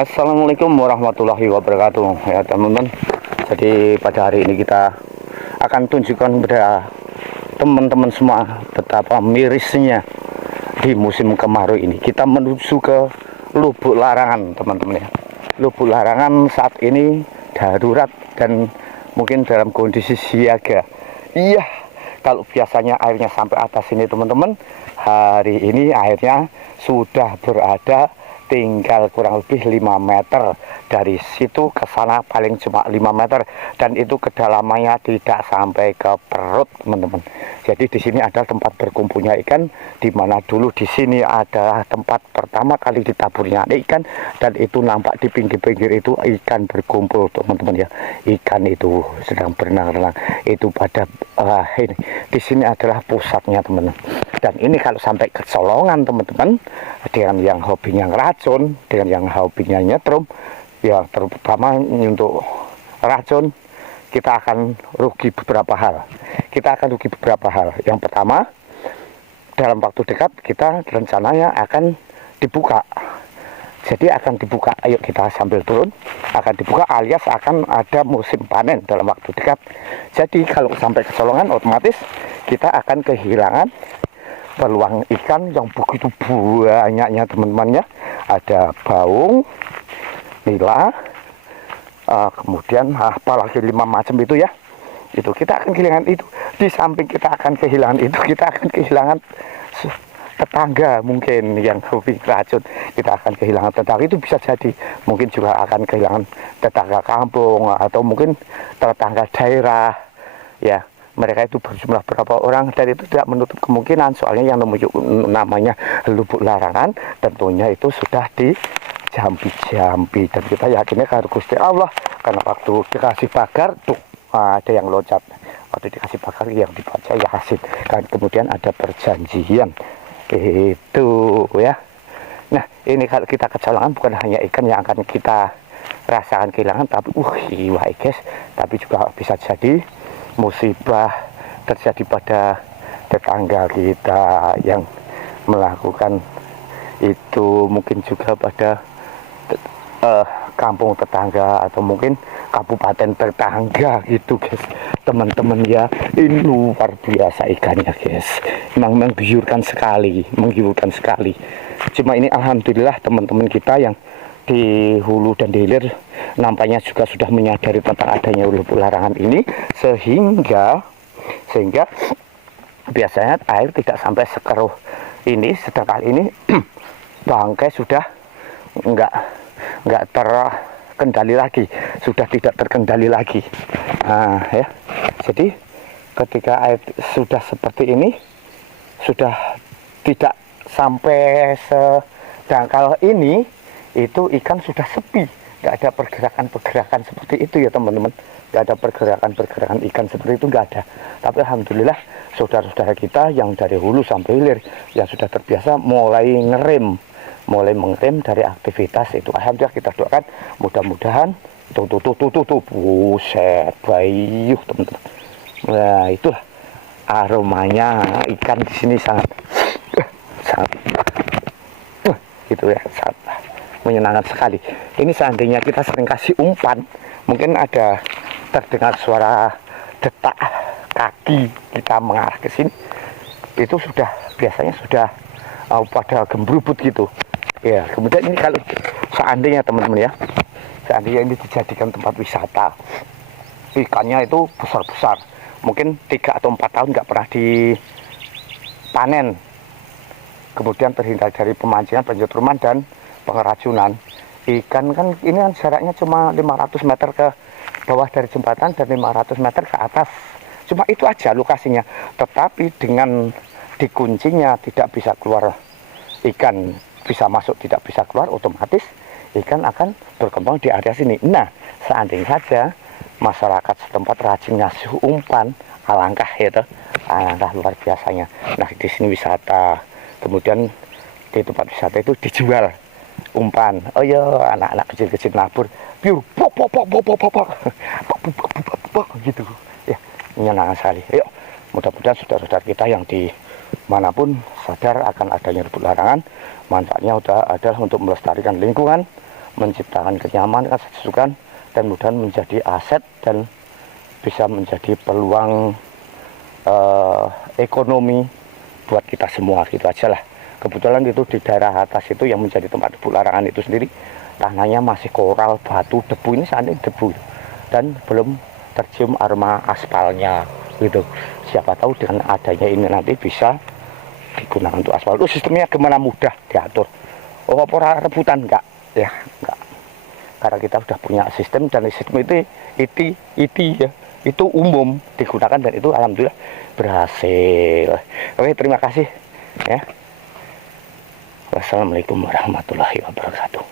Assalamualaikum warahmatullahi wabarakatuh ya teman-teman. Jadi pada hari ini kita akan tunjukkan kepada teman-teman semua betapa mirisnya di musim kemarau ini. Kita menuju ke Lubuk Larangan teman-teman ya. Lubuk Larangan saat ini darurat dan mungkin dalam kondisi siaga. Iya, kalau biasanya airnya sampai atas ini teman-teman, hari ini airnya sudah berada tinggal kurang lebih 5 meter. Dari situ ke sana paling cuma 5 meter, dan itu kedalamannya tidak sampai ke perut teman-teman. Jadi di sini ada tempat berkumpulnya ikan, di mana dulu di sini ada tempat pertama kali ditaburnya ikan, dan itu nampak di pinggir-pinggir itu ikan berkumpul teman-teman ya. Ikan itu sedang berenang-renang itu pada ini. Di sini adalah pusatnya teman-teman. Dan ini kalau sampai kecolongan teman-teman, dengan yang hobinya ngeracun, dengan yang hobinya nyetrum, ya terutama untuk racun, kita akan rugi beberapa hal. Yang pertama, dalam waktu dekat kita rencananya akan dibuka. Jadi akan dibuka, ayo kita sambil turun, akan dibuka alias akan ada musim panen dalam waktu dekat. Jadi kalau sampai kecolongan, otomatis kita akan kehilangan peluang ikan yang begitu banyaknya teman-temannya. Ada baung, nila, kemudian apalagi 5 macam itu ya. Itu kita akan kehilangan itu. Di samping kita akan kehilangan itu, kita akan kehilangan tetangga mungkin yang hobi racun. Kita akan kehilangan tetangga, itu bisa jadi. Mungkin juga akan kehilangan tetangga kampung atau mungkin tetangga daerah ya. Mereka itu berjumlah berapa orang, dan itu tidak menutup kemungkinan, soalnya yang namanya Lubuk Larangan tentunya itu sudah dijampi-jampi, dan kita yakinnya karena Gusti Allah, karena waktu dikasih pagar tuh ada yang loncat, waktu dikasih pagar yang dibaca Yasin, kan kemudian ada perjanjian itu ya. Nah ini kalau kita kecolongan, bukan hanya ikan yang akan kita rasakan kehilangan, tapi guys, tapi juga bisa jadi musibah terjadi pada tetangga kita yang melakukan itu, mungkin juga pada kampung tetangga atau mungkin kabupaten tetangga gitu guys, teman-teman ya. Ini luar biasa ikannya guys, memang menggiurkan sekali. Cuma ini alhamdulillah teman-teman kita yang di hulu dan di hilir nampaknya juga sudah menyadari tentang adanya Lubuk Larangan ini, sehingga biasanya air tidak sampai sekeruh ini. Sedangkan ini bangkai sudah nggak terkendali lagi, sudah tidak terkendali lagi. Nah ya, jadi ketika air sudah seperti ini, sudah tidak sampai sedangkal ini, itu ikan sudah sepi, nggak ada pergerakan seperti itu ya teman-teman. Nggak ada pergerakan ikan seperti itu, nggak ada. Tapi alhamdulillah saudara-saudara kita yang dari hulu sampai hilir yang sudah terbiasa mulai mengerem dari aktivitas itu. Alhamdulillah, kita doakan mudah-mudahan tuh buset bayuh teman-teman. Nah itulah aromanya ikan di sini sangat gitu ya, sangat menyenangkan sekali. Ini seandainya kita sering kasih umpan, mungkin ada terdengar suara detak kaki kita mengarah ke sini, itu sudah biasanya sudah pada gembrubut gitu ya. Kemudian ini kalau seandainya teman-teman ya, seandainya ini dijadikan tempat wisata, ikannya itu besar-besar, mungkin 3 atau 4 tahun nggak pernah dipanen, kemudian terhindar dari pemancingan, penyetruman, dan pengeracunan ikan. Kan ini kan jaraknya cuma 500 meter ke bawah dari jembatan dan 500 meter ke atas, cuma itu aja lokasinya. Tetapi dengan dikuncinya tidak bisa keluar ikan, bisa masuk tidak bisa keluar, otomatis ikan akan berkembang di area sini. Nah seandainya saja masyarakat setempat rajin ngasih umpan, alangkah luar biasanya. Nah di sini wisata, kemudian di tempat wisata itu dijual umpan. Oh ya, anak-anak kecil-kecil nabur, piur, pok gitu ya, menyenangkan sekali. Yuk, mudah-mudahan saudara-saudara kita yang di manapun sadar akan adanya Lubuk Larangan. Manfaatnya adalah untuk melestarikan lingkungan, menciptakan kenyamanan, kesejukan, dan mudah menjadi aset dan bisa menjadi peluang ekonomi buat kita semua, gitu aja lah. Kebetulan itu di daerah atas itu yang menjadi tempat debu larangan itu sendiri, tanahnya masih koral, batu, debu ini saat ini debu, dan belum tercium aroma aspalnya gitu. Siapa tahu dengan adanya ini nanti bisa digunakan untuk aspal. Itu sistemnya gimana, mudah diatur. Oh, apa rebutan enggak? Ya, enggak. Karena kita sudah punya sistem, dan sistem itu ya, itu umum digunakan, dan itu alhamdulillah berhasil. Oke, terima kasih ya. Wassalamualaikum warahmatullahi wabarakatuh.